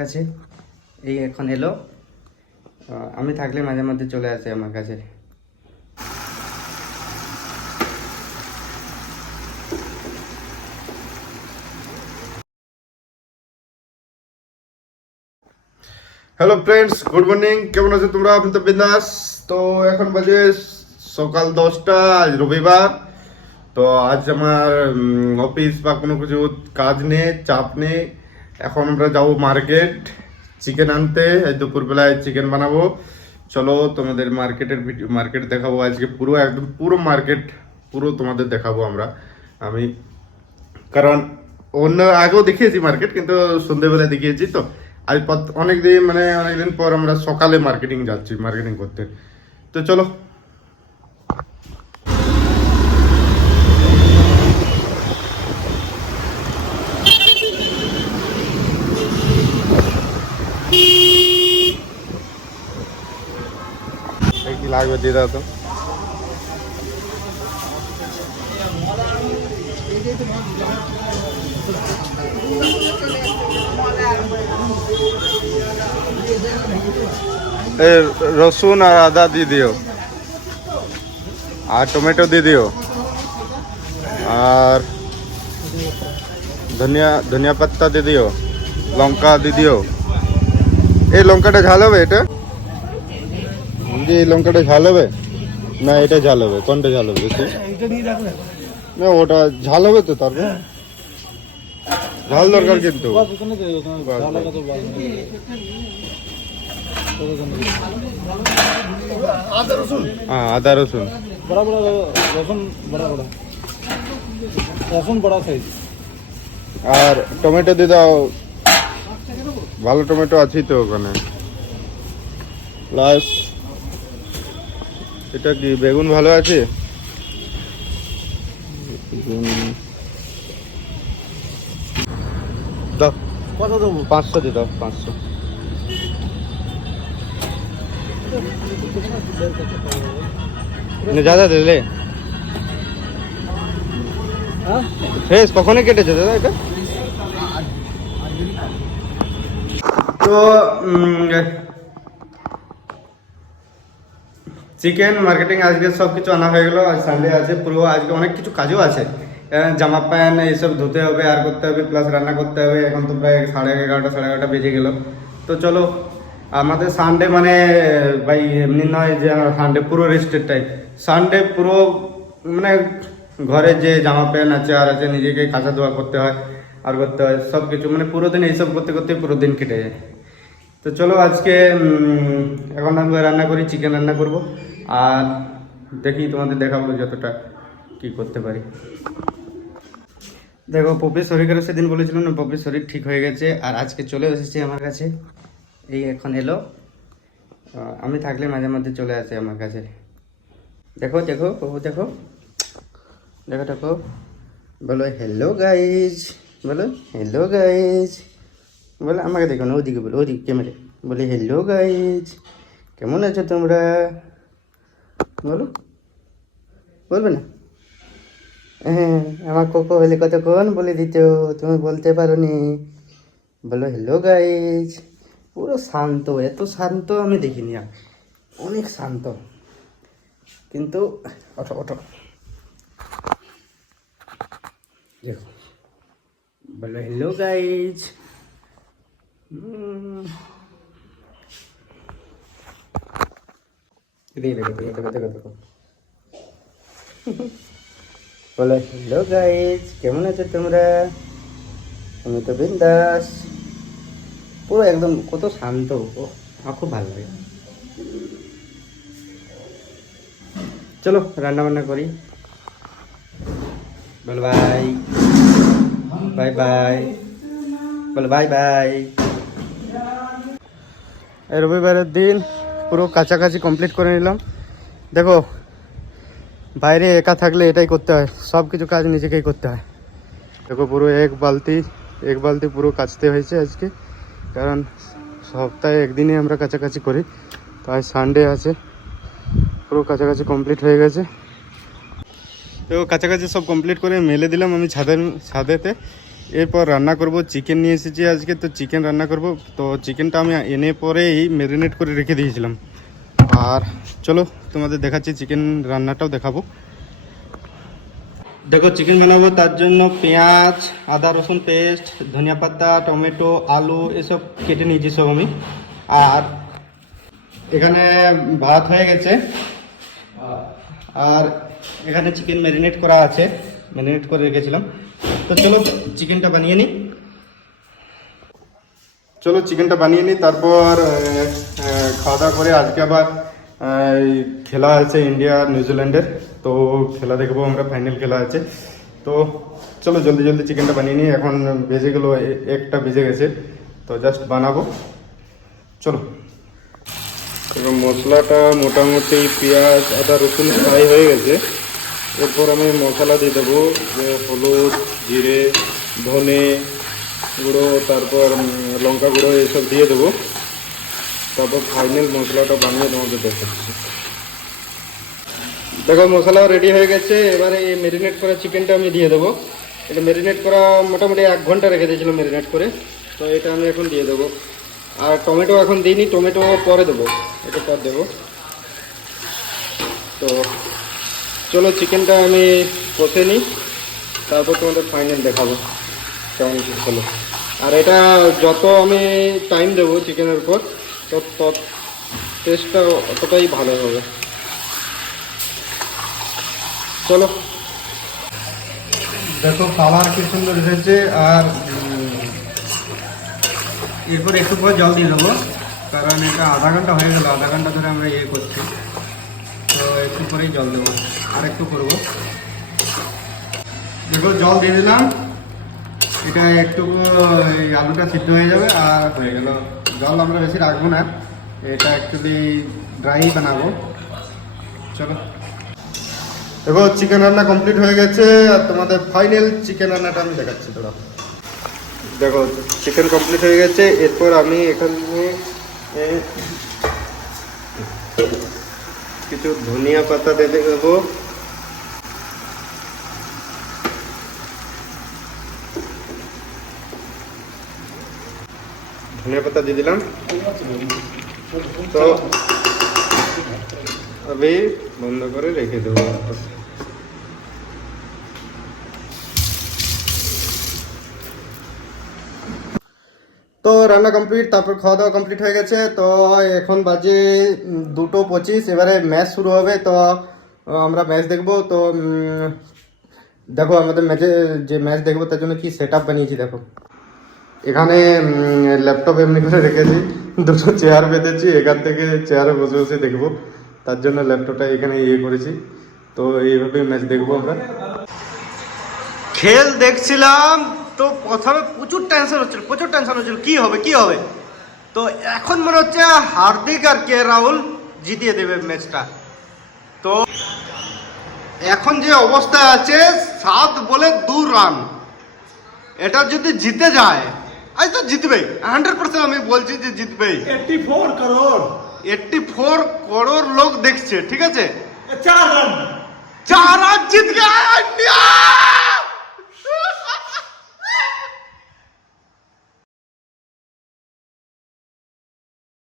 কাছে এই এখন এলো। আমি থাকলে মাঝে মধ্যে চলে আসে আমার কাছে। Hello friends, good morning. কেমন আছো তোমরা? আমি তো বিন্দাস। তো এখন বাজে সকাল 10টা। আজ রবিবার। তো আজ আমার অফিস বা কোনো কিছু কাজ নেই, চাপ নেই। এখন আমরা যাবো মার্কেট চিকেন আনতে। আজ দুপুরবেলায় চিকেন বানাবো। চলো তোমাদের মার্কেট দেখাবো আজকে। পুরো একদম পুরো মার্কেট পুরো তোমাদের দেখাবো আমি কারণ অন্য আগেও দেখিয়েছি মার্কেট, কিন্তু সন্ধ্যেবেলা দেখিয়েছি। তো আজ অনেকদিন পর আমরা সকালে মার্কেটিং করতে। তো চলো। কি লাগবে দিয়ে দাও তো। রসুন আর আদা দিয়ে দিও, আর টমেটো দিয়ে দিও, আর ধনিয়া পাত্তা দিয়ে দিও, লঙ্কা দিয়ে দিও। এই লঙ্কাটা ঝাল হবে? এটা এই লঙ্কাটা ঝাল হবে না এটা ঝাল হবে? কোনটা ঝাল হবে বেশি? না ওটা ঝাল হবে তো, তারপর ঝাল দরকার কিন্তু। হ্যাঁ, আদা রসুন বড়া সাইজ। আর টমেটো দিয়ে দাও। ভালো টমেটো আছেই তো ওখানে। প্লাস এটা কি বেগুন ভালো আছে? দাও, কত দেবো? 500 দিয়ে দাও, 500। ज़्यादा दे ले। ফ্রেশ কখনই কেটেছে দাদা এটা? তো চিকেন মার্কেটিং আজকে সব কিছু আনা হয়ে গেলো। আজ সানডে আছে, পুরো আজকে অনেক কিছু কাজও আছে। জামা প্যান্ট এইসব ধুতে হবে আর করতে হবে, প্লাস রান্না করতে হবে। এখন তো প্রায় 11:30 বেজে গেল। তো চলো, আমাদের সানডে মানে ভাই এমনি নয় যে সানডে পুরো রেস্টের টাইম। সানডে পুরো মানে ঘরে যে জামা প্যান্ট আছে আর আছে, নিজেকে কাচা ধোয়া করতে হয় আর করতে হয় সব কিছু, মানে পুরো দিন এইসব করতে করতে পুরো দিন কেটে যায়। তো চলো আজকে এখন আমরা রান্না করি, চিকেন রান্না করব। আর দেখি তোমাদের দেখাবো যতটা কি করতে পারি। দেখো, পপির শরীর খারাপ সেদিন বলেছিলাম না, পপির শরীর ঠিক হয়ে গেছে আর আজকে চলে এসেছে আমার কাছে। এই এখন এলো। আমি থাকলে মাঝে মধ্যে চলে আসে আমার কাছে। দেখো দেখো পপু, দেখো দেখো দেখো। বলো হ্যালো গাইজ, বলো হ্যালো গাইজ। বলো আমাকে দেখো না, ওদিকে বলো, ওদিকে ক্যামেরা। বলে হ্যালো গাইজ, কেমন আছো তোমরা? বলো, বলবে না? হ্যাঁ, আমার কোকো হলে কতক্ষণ বলে দিত, তুমি বলতে পারো নি। বলো হ্যালো গাইজ। পুরো শান্ত, এত শান্ত আমি দেখিনি আর, অনেক শান্ত। কিন্তু ওঠো ওঠো, দেখো বলো হ্যালো গাইজ। দেখো দেখো দেখো দেখো। বলো হ্যালো গাইজ, কেমন আছো তোমরা? আমি তো বিন্দাস। পুরো একদম কত শান্ত। ও আমার খুব ভালো লাগে। চলো রান্না বান্না করি। বলো বাই বাই বাই, বলো বাই বাই। এই রবিবারের দিন পুরো কাছাকাছি কমপ্লিট করে নিলাম। দেখো, বাইরে একা থাকলে এটাই করতে হয়, সব কিছু কাজ নিজেকেই করতে হয়। দেখো পুরো এক বালতি পুরো কাচতে হয়েছে আজকে, কারণ সপ্তাহে একদিনই আমরা কাছাকাছি করি। তো আজ সানডে আছে, পুরো কাছাকাছি কমপ্লিট হয়ে গেছে। তো কাছাকাছি সব কমপ্লিট করে মেলে দিলাম আমি ছাদেতে। এরপর রান্না করব। চিকেন নিয়ে এসেছি আজকে, তো চিকেন রান্না করব। তো চিকেনটা আমি এনে পরেই ম্যারিনেট করে রেখে দিয়েছিলাম। আর চলো তোমাদের দেখাচ্ছি, চিকেন রান্নাটাও দেখাবো। দেখো চিকেন বানাবো, তার জন্য পেঁয়াজ, আদা রসুন পেস্ট, ধনিয়া পাতা, টমেটো, আলু এসব কেটে নিয়েছি সব আমি। আর এখানে ভাত হয়ে গেছে, আর এখানে চিকেন ম্যারিনেট করা আছে, ম্যারিনেট করে রেখেছিলাম। তো চলো চিকেনটা বানিয়ে নিই। চলো চিকেনটা বানিয়ে নিই, তারপর খাওয়া দাওয়া করে আজকে আবার খেলা আছে ইন্ডিয়া নিউজিল্যান্ডের, তো খেলা দেখবো আমরা, ফাইনাল খেলা আছে। তো চলো জলদি জলদি চিকেনটা বানিয়ে নিই। এখন বেজে গেলো, একটা বেজে গেছে, তো জাস্ট বানাবো। চলো এবার মশলাটা মোটামুটি পেঁয়াজ আদা রসুন ফ্রাই হয়ে গেছে। এরপর আমি মশলা দিয়ে দেবো, যে হলুদ, জিরে, ধনে গুঁড়ো, তারপর লঙ্কা গুঁড়ো এইসব দিয়ে দেবো। তারপর ফাইনাল মশলাটা বানিয়ে তোমাকে দেখাচ্ছি। দেখো মশলা রেডি হয়ে গেছে। এবারে এই ম্যারিনেট করা চিকেনটা আমি দিয়ে দেবো। এটা ম্যারিনেট করা মোটামুটি 1 ঘন্টা রেখে দিয়েছিলাম ম্যারিনেট করে, তো এটা আমি এখন দিয়ে দেবো। আর টমেটো এখন দিইনি, টমেটো পরে দেবো, এটা পর দেবো। তো চলো চিকেনটা আমি কষে নিই, তারপর তোমাদের ফাইনাল দেখাবো কেমন কি হলো। আর এটা যত আমি টাইম দেবো চিকেনের উপর, তত টেস্টটা অতটাই ভালো হবে। চলো দেখো কালার কি সুন্দর এসেছে। আর এরপর একটু পরে জল দিয়ে দেবো, কারণ এটা আধা ঘন্টা হয়ে গেল, আধা ঘন্টা ধরে আমরা ইয়ে করছি, তো একটু পরেই জল দেবো, আর একটু করবো। দেখো জল দিয়ে দিলাম, এটা একটু এই আলুটা সিদ্ধ হয়ে যাবে আর হয়ে গেল। জল আমরা বেশি রাখবো না, এটা অ্যাকচুয়ালি ড্রাই বানাবো। চলো দেখো চিকেন রান্না কমপ্লিট হয়ে গেছে, আর তোমাদের ফাইনাল চিকেন রান্নাটা আমি দেখাচ্ছি। তোরা দেখো চিকেন কমপ্লিট হয়ে গেছে। এরপর আমি এখানে কিছু ধনিয়া পাতা দিয়ে দেবো। ধনিয়া পাতা দিয়ে দিলাম। তো আমি বন্ধ করে রেখে দেবো। তো রান্না কমপ্লিট, তারপর খাওয়া দাওয়া কমপ্লিট হয়ে গেছে। তো এখন বাজে 2:25, এবারে ম্যাচ শুরু হবে। তো আমরা ম্যাচ দেখবো। তো দেখো আমাদের ম্যাচে যে ম্যাচ দেখবো তার জন্য কি সেট আপ বানিয়েছি। দেখো এখানে ল্যাপটপ এমনি করে রেখেছি, 2টো চেয়ার বেঁধেছি, এখান থেকে চেয়ারে বসে বসে দেখবো, তার জন্য ল্যাপটপটা এখানে ইয়ে করেছি। তো এইভাবেই ম্যাচ দেখবো আমরা। খেল দেখছিলাম, তো প্রথমে প্রচুর টেনশন হচ্ছিল কি হবে। তো এখন মনে হচ্ছে হার্দিক আর কে রাহুল জিতিয়ে দেবে ম্যাচটা। তো এখন যে অবস্থা আছে 7 বলে 2 রান, এটা যদি জিতে যায় আজ তো জিতবেই 100%, আমি বলছি যে জিতবেই। 84 করোড় লোক দেখছে, ঠিক আছে। 4 রান জিত গয়া ইন্ডিয়া।